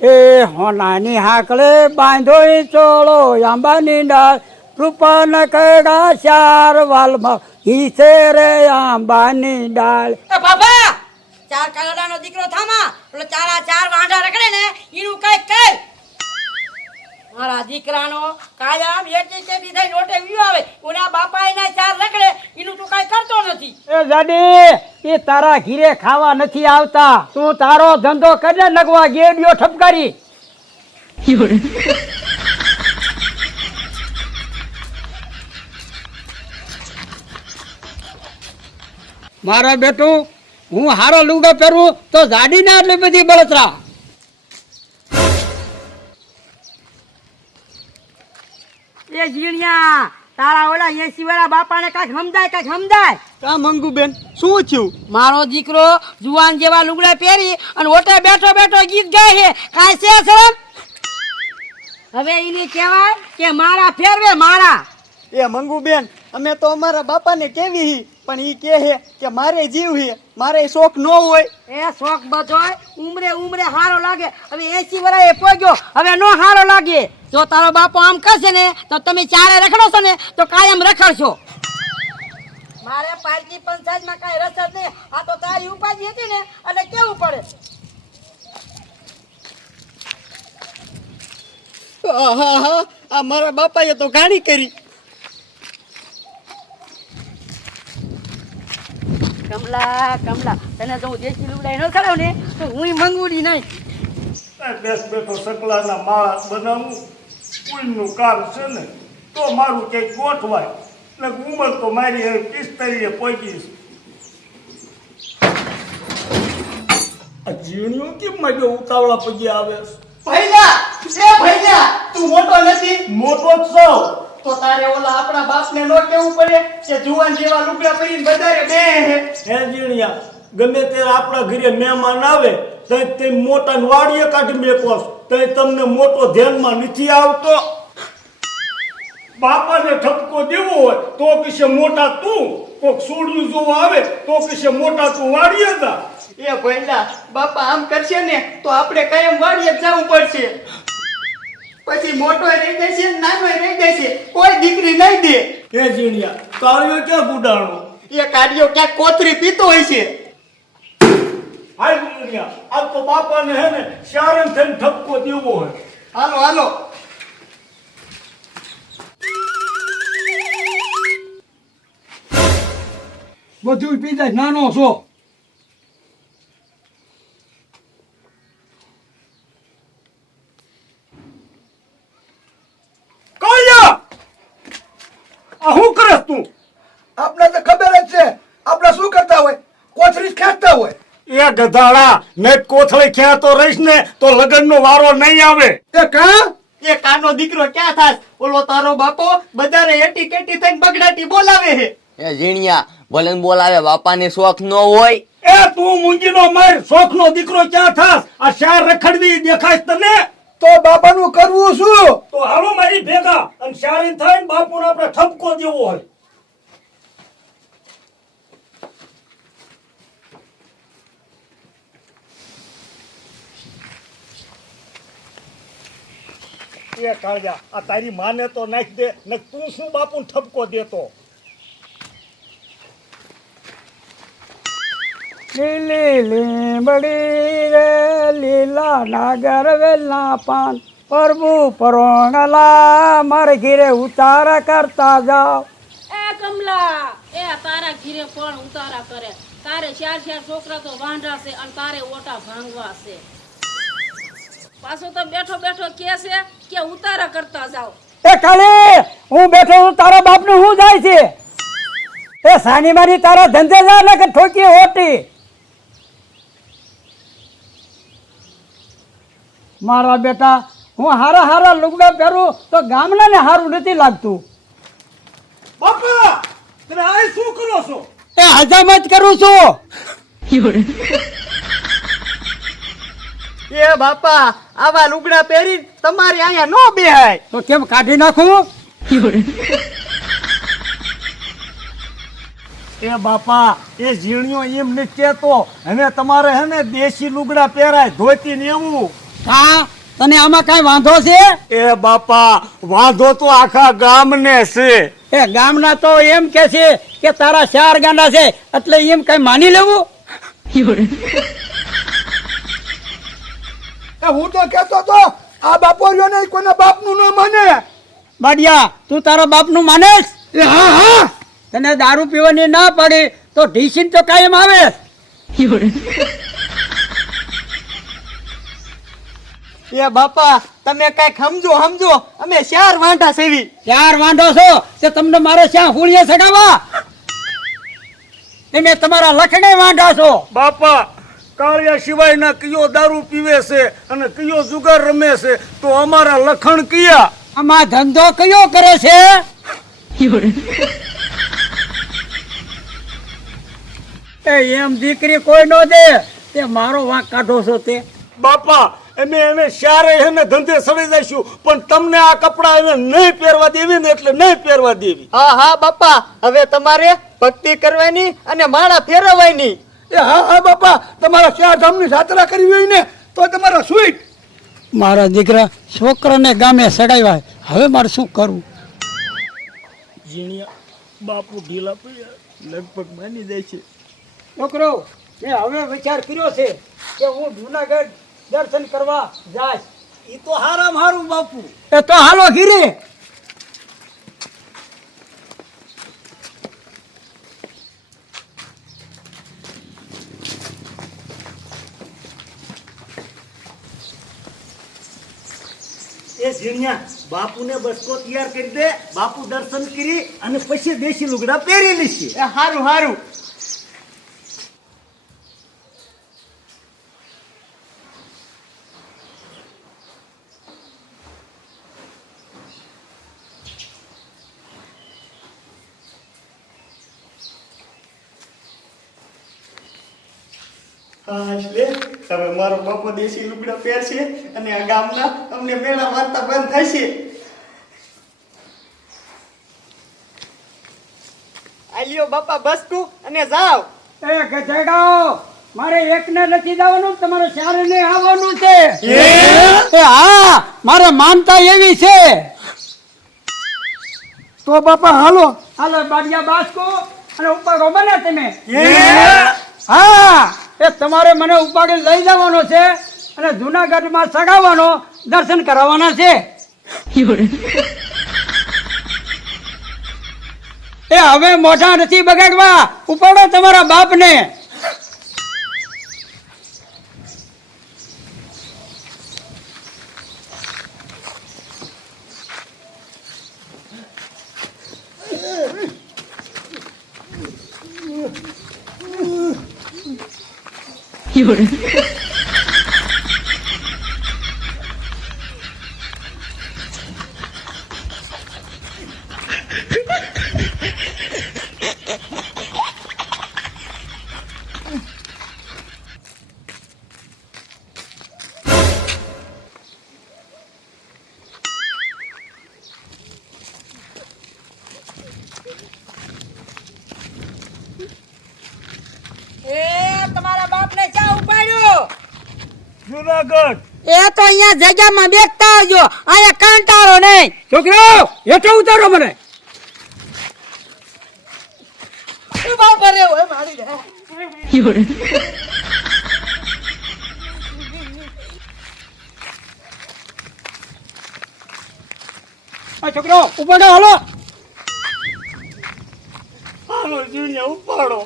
એ હોનાની હાકલે બાંધો ચોળો આંબાની ડાળ રૂપાન કડા ચાર વાલમાં હિસે રે આંબાની ડાળ. એ બાબા ચાર કાગડાનો દીકરો થામા એટલે ચારા ચાર વાંઢા રખડે ને ઈનું કઈ કઈ મારા દીકરાનો કાયમ એટી કેટી થઈ નોટે વ્યુ આવે ઓના બાપા એના ચાર રખડે ઈનું તું કઈ કરતો નથી. એ જાડી એ તારા ઘીરે ખાવા નથી આવતા, તું તારો ધંધો કરીને લગવા ગેડિયો ઠપકારી. મારા બેટું હું હારો લુગડો પહેરું તો જાડી ના એટલી બધી બળતરા. એ જીણિયા તારા ઓલા 80 વાળા બાપાને કાંઈક સમજાય કાંઈક સમજાય. કા મંગુ બેન શું થયું? મારો દીકરો જુવાન જેવા લુગડા પહેરી અને ઓટે બેઠો બેઠો ગીત ગાય છે કાંઈ છે શરમ? હવે એને કહેવાય કે મારા ફેરવે મારા. એ મંગુ બેન અમે તો અમારા બાપાને કેવી હી પણ ઈ કહે કે મારે જીવ હે મારે શોખ ન હોય. એ શોખ બધોય ઉમરે ઉમરે હારો લાગે. હવે 80 વર્ષે પહોંચ્યો હવે નો હારો લાગે. જો તારો બાપો આમ કરશે ને તો તમે ચારે રખડો છો ને તો કાયમ રખડશો. મારે પાર્ટી પંચાયતમાં કાંઈ રસ જ નહીં. આ તો તારી ઉપાધિ હતી ને એટલે કેવું પડે. આહા આ મારા બાપાએ તો ગાડી કરી. કમલા કમલા તને જો હું દેશી લુગડા ન કરાવ ને તો હું મંગુડી નહીં. બેસ બેઠો સકલાના માળા બનાવું ઉલનું કામ છે ને તો મારું કંઈક ગોઠવાય ને ઉંમર તો મારી હવે 45 પહોંચી છે. આ જીણ્યું કેમ માજો ઉતાવળા પગે આવે? ભૈયા એ ભૈયા તું મોટો નથી? મોટો જ સૌ તો તારે ઓલા આપણા બાપને નો કેવું પડે કે જુવાન જેવા લુગડા પહેરીને બધારે બે હે. હે જીણ્યા ગમે ત્યારે આપણા ઘરે મહેમાન આવે તો તે મોટા વાડીએ કાઢી મેકો તો તમને મોટો ધ્યાનમાં નથી આવતો. બાપાને ઠપકો દેવો હોય તો કશે મોટા તું, કોક સોડિયું જોવા આવે તો કશે મોટા તું વાડીએ જા. એ ભૈયા બાપા આમ કરશે ને તો આપણે કાયમ વાડીએ જ જવું પડશે. પછી મોટો રહી જશે ને નાનો રહી જશે કોઈ દીકરી નહીં દે. હે જીણ્યા કાળિયો ક્યાં ગુડાણો? એ કાઢ્યો ક્યાંક કોતરી પીતો હોય છે. હાય જીણ્યા આ તો બાપાને હે ને શારણ થઈને ઠપકો દેવો હોય. હાલો હાલો બધું પી જાય, નાનો છો. કાળિયા આ શું કરસ તું? આપણે તો ખબર જ છે આપણે શું કરતા હોય, કોથળી જ ખેંચતા હોય. એ ગધાડા ને કોથળી ખેંચતો રહીશ ને તો લગનનો વારો નહીં આવે. એ કા એ કાનો દીકરો ક્યાં થાસ? ઓલો તારો બાપો બધાને એટી કેટી થઈને બગડાટી બોલાવે હે. એ ઝીણિયા ભલે ને બોલાવે બાપાને શોખ ન હોય. એ તું મૂંગીનો માર શોખનો દીકરો ક્યાં થાસ? આ શાર રખડવી દેખાય તને? તો બાપાનું કરવું શું? તો હાલો મારી ભેગા અને શારી થઈને બાપુને આપણે ઠપકો દેવો હોય. એ કાળજા આ તારી માને તો નાખી દે ને તું શું બાપુને ઠપકો દેતો? લીલી લીંબડી રે લીલા નાગર વેલા પાન પ્રભુ પરોણલા મારે ઘીરે ઉતારા કરતા જાઓ. એ કમલા એ તારા ઘીરે પણ ઉતારા કરે. તારે ચાર છોકરા તો વાંઢા છે અને તારે ઓટા ભાંગવા છે. પાછો તો બેઠો બેઠો કે છે કે ઉતારા કરતા જાઓ. એ ખાલી હું બેઠો છું, તારા બાપનું શું જાય છે? એ સાની મારી તારા ધંધે જા ને કે ઠોકી હોટી. મારા બેટા હું હારા હારા લુગડા પહેરું તો ગામના ને હારું નથી લાગતું. બાપા તમે આ શું કરો છો? એ હજામત કરું છું. એ બાપા આવા લુગડા પહેરી તમારી અહીંયા નો બેહાય. તો કેમ કાઢી નાખું? એ બાપા એ ઝીણ્યો એમ નથી કહેતો. હવે તમારે હે ને દેશી લુગડા પહેરાય ધોતી ને એવું. હા તને આમાં કઈ વાંધો છે? એ બાપા વાંધો તો આખા ગામને છે. એ ગામના તો એમ કે છે કે તારા 4 ગાંડા છે એટલે એમ કઈ માની લેવું? એ હું તો કહેતો તો આ બાપો રહ્યો ને કોઈના બાપનું ન માને. બાડિયા તું તારા બાપનું માનેસ? એ હા હા તને દારૂ પીવાની ના પડી તો ઢીસીન તો કાયમ આવે. એ બાપા તમે કઈક સમજો અમે 4 વાંઢા સેવી. 4 વાંઢો છો તે તમને મારે શ્યાં ફૂળીએ સગાવા? એને તમારા લખણે વાંઢા છો. બાપા કાળિયા સિવાયના કયો દારૂ પીવે છે અને કયો જુગાર રમે છે તો અમારા લખણ કયા? આમાં ધંધો કયો કરે છે? એ એમ દીકરી કોઈ નો દે તે મારો વાંક કાઢો છો તે. બાપા અમે એને શારે એને ધંધે સડી જઈશું પણ તમને આ કપડા એને નહીં પહેરવા દેવી ને એટલે નહીં પહેરવા દેવી. હા બાપા હવે તમારે ભક્તિ કરવાની અને માળા ફેરવવાની. એ હા બાપા તમારા 4 ધામની જાત્રા કરવી હોય ને તો તમારા સ્વીટ. મારા દીકરા છોકરાને ગામે સડાવ્યા હવે મારે શું કરવું? જીણિયા બાપુ ઢીલા પડ્યા લગભગ માની જાય છે. છોકરો મેં હવે વિચાર કર્યો છે કે હું જુનાગઢ દર્શન કરવા જાઈશ. એ તો હારામ હારું બાપુ. એ તો હાલો ઘીરે. એ જીણિયા બાપુને બસકો તૈયાર કરી દે. બાપુ દર્શન કરી અને પછી દેશી લુગડા પહેરી લેશે. એ હારું હા એટલે હવે મારો બાપો દેશી લુગડા પહેરશે અને આ ગામના અમને મેળા મારતા બંધ થશે. આલ્યો બાપા બસકું અને જાવ. એ ગધેડાઓ મારે એકને નથી જવાનું તમારે 4 ને આવવાનું છે. એ હા મારે માનતા એવી છે. તો બાપા હાલો. હાલો બાડિયા બાસકો અને ઉપાડો બને તમે. હા એ તમારે મને ઉપાડી લઈ જવાનો છે અને જુનાગઢમાં સગાવવાનો દર્શન કરાવવાના છે. એ હવે મોઢા નથી બગાડવા. ઉપાડો તમારા બાપને. એ તમારા બાપને ચા ઉપાડ્યો? જુનાગઢ. એ તો અહીંયા જગ્યામાં બેસતા આવજો, અહીંયા કંટાળો નહીં. છોકરો હેઠો ઉતારો મને. બાપા રે ઓય મારી રે. આ છોકરો ઉપાડો હાલો. હાલો જીણિયા ઉપાડો.